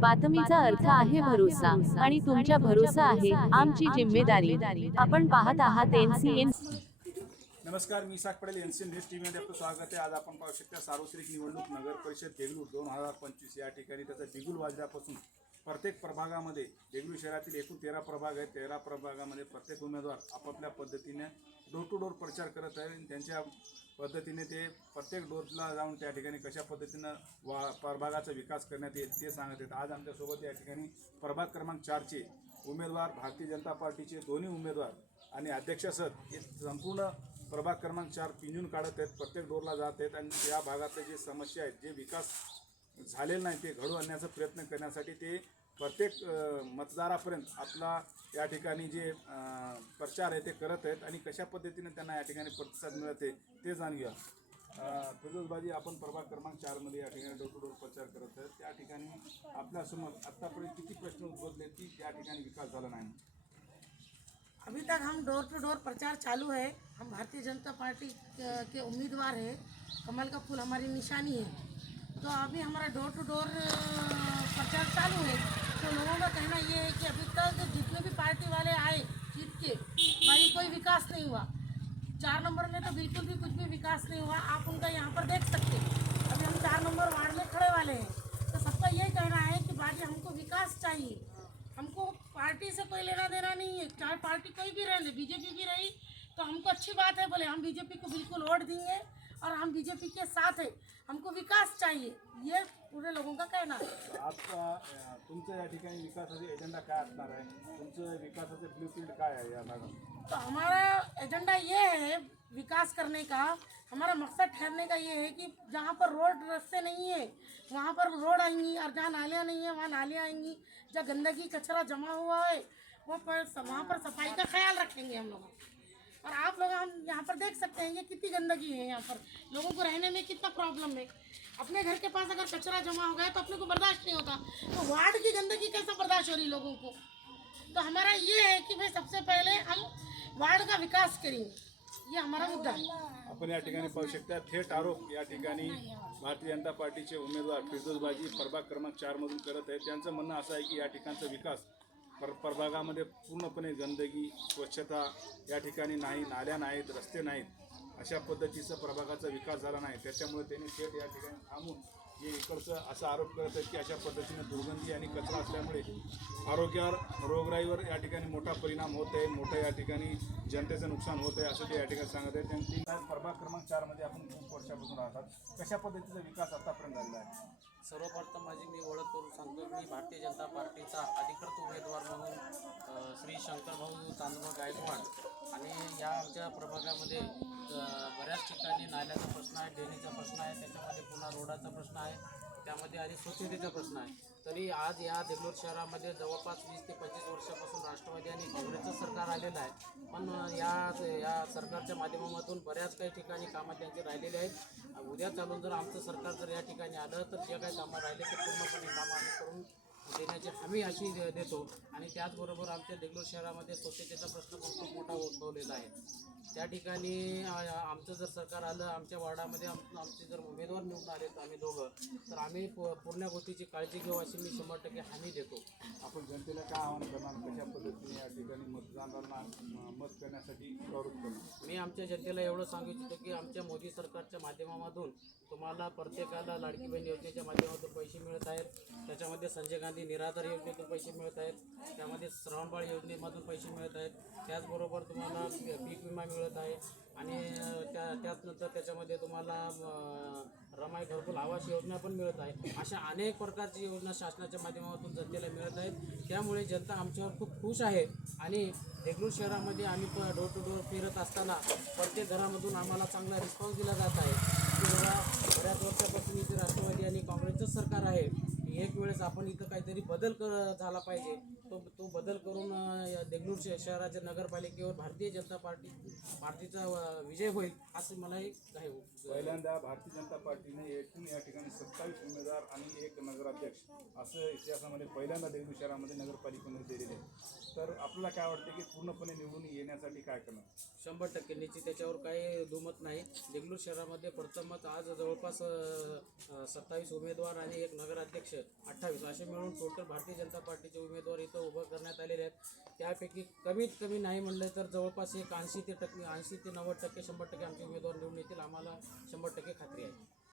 बातमीचा अर्थ आहे भरोसा आणि तुमच्या भरोसा आहे आमची जिम्मेदारी. आपण पाहत आहात एनसीएन नमस्कार मी Isak Padel N C news T व्हीमध्ये आपलं स्वागत आहे. आज आपण पाहू शकता सार्वत्रिक निवडणूक नगर परिषद देगलूर दोन हजार पंचवीस या ठिकाणी त्याचा बिगुल वाजल्यापासून प्रत्येक प्रभागामध्ये देगलूर शहरातील एकूण तेरा प्रभाग आहेत. तेरा प्रभागामध्ये प्रत्येक उमेदवार आपापल्या पद्धतीने डोर टू डोर प्रचार करत आहे. आणि त्यांच्या पद्धतीने ते प्रत्येक डोरला जाऊन त्या ठिकाणी कशा पद्धतीनं वा प्रभागाचा विकास करण्यात येईल ते सांगत आहेत. आज आमच्यासोबत या ठिकाणी प्रभाग क्रमांक चारचे उमेदवार भारतीय जनता पार्टीचे दोन्ही उमेदवार आणि अध्यक्षसह हे संपूर्ण प्रभाग क्रमांक चार पिंजून काढत आहेत. प्रत्येक डोरला जात आहेत आणि या भागातले जे समस्या आहेत जे विकास झालेलं नाही ते घडू आणण्याचा प्रयत्न करण्यासाठी ते प्रत्येक मतदारापर्यंत आपला या ठिकाणी जे प्रचार आहे ते करत आहेत आणि कशा पद्धतीने त्यांना या ठिकाणी प्रतिसाद मिळत आहे ते जाणून घ्या फिरोजबाजी आपण प्रभाग क्रमांक चारमध्ये या ठिकाणी डोर टू डोर प्रचार करत आहेत. त्या ठिकाणी आपल्यासमोर आत्तापर्यंत किती प्रश्न उद्भवले की त्या ठिकाणी विकास झाला नाही? अभी तक हम डोर टू डोर प्रचार चालू है. हम भारतीय जनता पार्टी के उम्मीदवार है. कमल का फूल हमारी निशानी है. तो अभी हमारा डोर टू डोर प्रचार चालू है. विकास नहीं हुआ। चार नंबर में तो बिल्कुल भी कुछ भी विकास नहीं हुआ। आप उनका यहाँ पर देख सकते हैं। अभी हम चार नंबर वार्ड में खड़े वाले हैं। तो सबका यही कहना है कि बाकी हमको विकास चाहिए। हमको पार्टी से कोई लेना देना नहीं है। चाहे पार्टी कोई भी रहे बीजेपी भी रही तो हमको अच्छी बात है। बोले हम बीजेपी को बिल्कुल वोट देंगे और हम बीजेपी के साथ है। हमको विकास चाहिए। ये पूरे लोगों का कहना है। अ, एजेंडा भागात तो हमारा एजेंडा ये है विकास करने का. हमारा मकसद ठहरने का ये है कि जहाँ पर रोड रस्ते नहीं है, वहाँ पर रोड आएँगी और जहाँ नालियाँ नहीं है, वहाँ नालियाँ आएँगी. जहाँ गंदगी, कचरा जमा हुआ है वो पर वहाँ पर सफ़ाई का ख्याल रखेंगे हम लोग. और आप लोग हम यहाँ पर देख सकते हैं ये कितनी गंदगी है यहाँ पर. लोगों को रहने में कितना प्रॉब्लम है. अपने घर के पास अगर कचरा जमा हो गया तो अपने को बर्दाश्त नहीं होता. तो वार्ड गंदगी कैसे बर्दाश्त हो रही लोगों को? तो हमारा ये है कि भाई सबसे पहले हम वार्ड का विकास करेंगे। ये हमारा मुद्दा है। आपण या ठिकाणी पाहू शकता थेट आरोप या ठिकाणी भारतीय जनता पार्टीचे उमेदवार फिरदोसबाजी प्रभाग क्रमांक चारमधून करत आहेत. त्यांचं म्हणणं असं आहे की या ठिकाणचा विकास पर प्रभागामध्ये पूर्णपणे गंदगी स्वच्छता या ठिकाणी नाही नाल्या नाहीत रस्ते नाहीत अशा पद्धतीचा प्रभागाचा विकास झाला नाही. त्याच्यामुळे त्यांनी थेट या ठिकाणी थांबून हे इकडचं असा आरोप करत आहेत की अशा पद्धतीने दुर्गंधी आणि कचरा असल्यामुळे आरोग्यावर रोगराईवर या ठिकाणी मोठा परिणाम होत आहे. मोठं या ठिकाणी जनतेचं नुकसान होत आहे असं ते या ठिकाणी सांगत आहेत. त्यांनी प्रभाग क्रमांक चारमध्ये आपण खूप वर्षापासून राहतात. कशा पद्धतीचा विकास आतापर्यंत झालेला आहे? सर्वप्रथम माझी मी ओळख करून सांगतो मी भारतीय जनता पार्टीचा अधिकृत उमेदवार म्हणून श्री शंकरभाऊ चांदोबा गायकवाड. आणि या आमच्या प्रभागामध्ये बऱ्याच ठिकाणी नाल्याचा प्रश्न आहे ड्रेनेजचा प्रश्न आहे त्याच्यामध्ये पुन्हा रोडाचा प्रश्न आहे. त्यामध्ये आणि स्वच्छतेचा प्रश्न आहे. तरी आज या देगलूर शहरामध्ये जवळपास वीस ते पंचवीस वर्षापासून राष्ट्रवादी आणि काँग्रेसचं सरकार आलेलं आहे. पण या या सरकारच्या माध्यमातून बऱ्याच काही ठिकाणी कामं त्यांची राहिलेली आहेत. उद्या चालून जर आमचं सरकार जर या ठिकाणी आलं तर जे काही कामं राहिले ते पूर्णपणे कामं आम्ही करून देण्याची हमी अशी देतो. आणि त्याचबरोबर आमच्या देगलूर शहरामध्ये स्वच्छतेचा प्रश्न पण खूप मोठा उद्भवलेला आहे. त्या ठिकाणी आमचं जर सरकार आलं आमच्या वॉर्डामध्ये आम आमचे जर उमेदवार निवडून आले तर आम्ही दोघं तर आम्ही पू- पूर्ण गोष्टीची काळजी घेऊ अशी मी शंभर टक्के हमी देतो. आपण जनतेला काय आवाहन करणार? कशा पद्धतीने या ठिकाणी मतदारांना अं, मत करण्यासाठी प्रवृत्त करणार? मी आमच्या जनतेला एवढं सांगू इच्छितो की आमच्या मोदी सरकारच्या माध्यमामधून तुम्हाला प्रत्येकाला लाडकी बहीण योजनेच्या माध्यमातून पैसे मिळत आहेत. त्याच्यामध्ये संजय गांधी निराधार योजनेतून पैसे मिळत आहेत. त्यामध्ये श्रावणबाळ योजनेमधून पैसे मिळत आहेत. त्याचबरोबर तुम्हाला पीक विमा मिळत आहे. आणि त्या त्याचनंतर त्याच्यामध्ये तुम्हाला रमाई घरकुल आवास योजना पण मिळत आहे. अशा अनेक प्रकारची योजना शासनाच्या माध्यमातून जनतेला मिळत आहेत. त्यामुळे जनता आमच्यावर खूप खुश आहे. आणि देगलूर शहरामध्ये आम्ही डोर टू डोर फिरत असताना प्रत्येक घरामधून आम्हाला चांगला रिस्पॉन्स दिला जात आहे. की बाबा बऱ्याच वर्षापासून इथे राष्ट्रवादी आणि काँग्रेसचं सरकार आहे. एक वेळेस आपण इथं काहीतरी बदल कर झाला पाहिजे तो तो बदल करून देगलूर शहराच्या नगरपालिकेवर भारतीय जनता पार्टी पार्टीचा विजय होईल असं मला एक आहे पहिल्यांदा भारतीय जनता पार्टीने एकूण या ठिकाणी सत्तावीस उमेदवार आणि एक नगराध्यक्ष असं इतिहासामध्ये पहिल्यांदा देगलूर शहरामध्ये नगरपालिकेमध्ये दिलेले आहे तर आपल्याला काय वाटतं की पूर्णपणे निवडून येण्यासाठी काय करणार? शंभर टक्के. निश्चित त्याच्यावर काही दुमत नाही. देगलूर शहरामध्ये प्रथमच आज जवळपास सत्तावीस उमेदवार आणि एक नगराध्यक्ष अठ्ठावीस असे मिळून टोटल भारतीय जनता पार्टीचे उमेदवार इथं उभं करण्यात आलेले आहेत. त्यापैकी कमीत कमी नाही म्हणलं तर जवळपास एक ऐंशी ते टक्के ऐंशी ते नव्वद टक्के शंभर टक्के आमचे उमेदवार निवडून येतील. आम्हाला शंभर टक्के खात्री आहे.